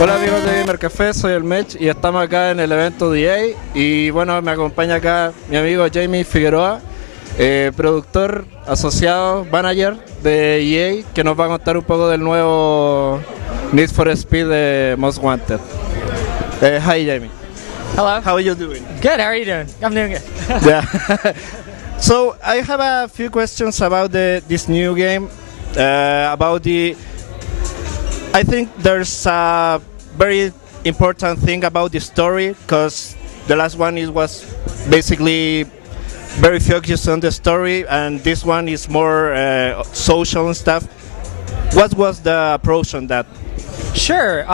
Hola amigos de Gamercafe, soy el Mech y estamos acá en el evento de EA y bueno, me acompaña acá mi amigo Jayme Figueroa, productor asociado, manager de EA, que nos va a contar un poco del nuevo Need for Speed de Most Wanted. Hi Jayme. Hello. How are you doing? Good, how are you doing? I'm doing good. Yeah. So I have a few questions about this new game, I think there's a very important thing about the story, because the last one was basically very focused on the story, and this one is more social and stuff. What was the approach on that? Sure.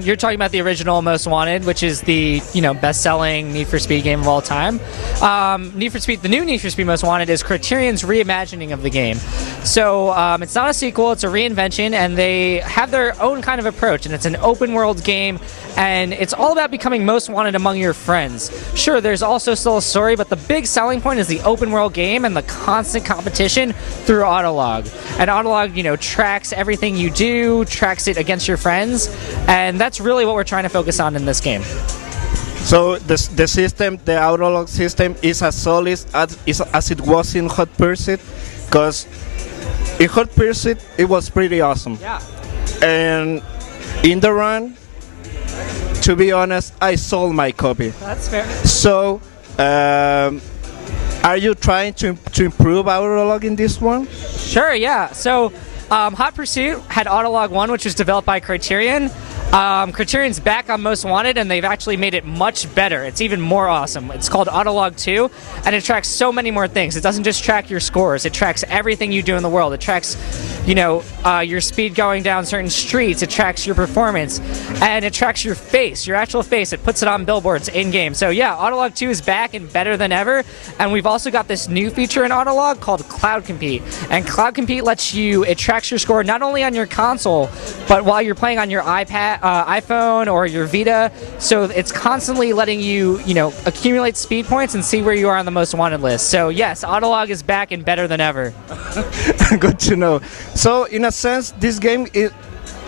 You're talking about the original Most Wanted, which is the best-selling Need for Speed game of all time. The new Need for Speed Most Wanted is Criterion's reimagining of the game. So it's not a sequel; it's a reinvention, and they have their own kind of approach. And it's an open-world game, and it's all about becoming most wanted among your friends. Sure, there's also still a story, but the big selling point is the open-world game and the constant competition through Autolog. And Autolog, tracks everything you do, tracks it against your friends, and that's really what we're trying to focus on in this game. So the system, the Autolog system, is as solid as it was in Hot Pursuit, because in Hot Pursuit it was pretty awesome. Yeah. And in the run, to be honest, I sold my copy. That's fair. So, are you trying to improve Autolog in this one? Sure, yeah. So, Hot Pursuit had Autolog 1, which was developed by Criterion. Criterion's back on Most Wanted, and they've actually made it much better. It's even more awesome. It's called Autolog 2, and it tracks so many more things. It doesn't just track your scores. It tracks everything you do in the world. It tracks, your speed going down certain streets. It tracks your performance, and it tracks your face, your actual face. It puts it on billboards in-game. So yeah, Autolog 2 is back and better than ever, and we've also got this new feature in Autolog called Cloud Compete. And Cloud Compete it tracks your score not only on your console, but while you're playing on your iPhone or your Vita, so it's constantly letting you, accumulate speed points and see where you are on the Most Wanted list. So yes, Autolog is back and better than ever. Good to know. So in a sense, this game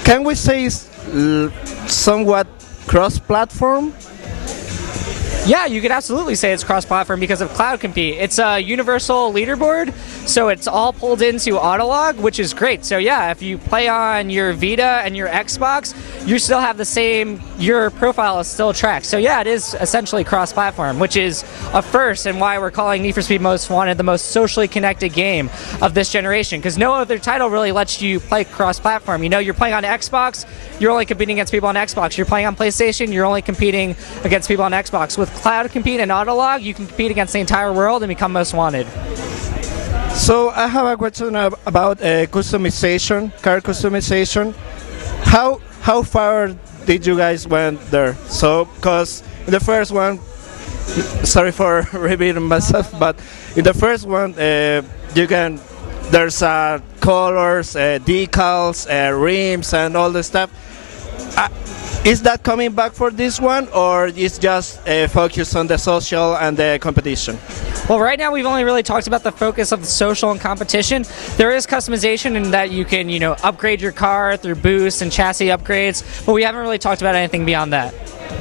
can we say is somewhat cross-platform? Yeah, you could absolutely say it's cross-platform because of Cloud Compete. It's a universal leaderboard, so it's all pulled into Autolog, which is great. So yeah, if you play on your Vita and your Xbox, you still have the same, your profile is still tracked. So yeah, it is essentially cross-platform, which is a first, and why we're calling Need for Speed Most Wanted the most socially connected game of this generation, because no other title really lets you play cross-platform. You're playing on Xbox, you're only competing against people on Xbox. You're playing on PlayStation, you're only competing against people on Xbox. With Cloud Compete and Autolog, you can compete against the entire world and become Most Wanted. So I have a question about customization, car customization. How far did you guys went there? So, because in the first one, sorry for repeating myself, but in the first one, there's colors, decals, rims, and all the stuff. Is that coming back for this one, or is just focused on the social and the competition? Well, right now we've only really talked about the focus of the social and competition. There is customization in that you can, upgrade your car through boost and chassis upgrades, but we haven't really talked about anything beyond that.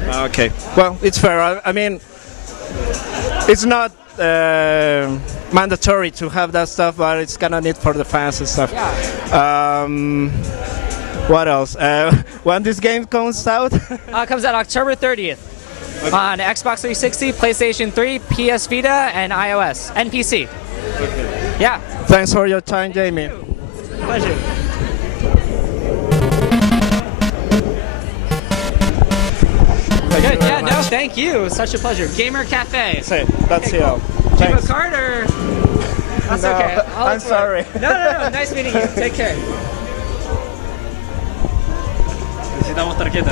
Okay, well, it's fair. I mean, it's not mandatory to have that stuff, but it's kind of neat for the fans and stuff. Yeah. What else? When this game comes out? It comes out October 30th. Okay. On Xbox 360, PlayStation 3, PS Vita, and iOS, and PC. Okay. Yeah. Thanks for your time, Jayme. Pleasure. Good. Yeah. No. Thank you. Such a pleasure. Gamercafe. That's it. Do you have a card or? That's no, okay. I'm sorry. No. Nice meeting you. Take care. Necesitamos tarjeta.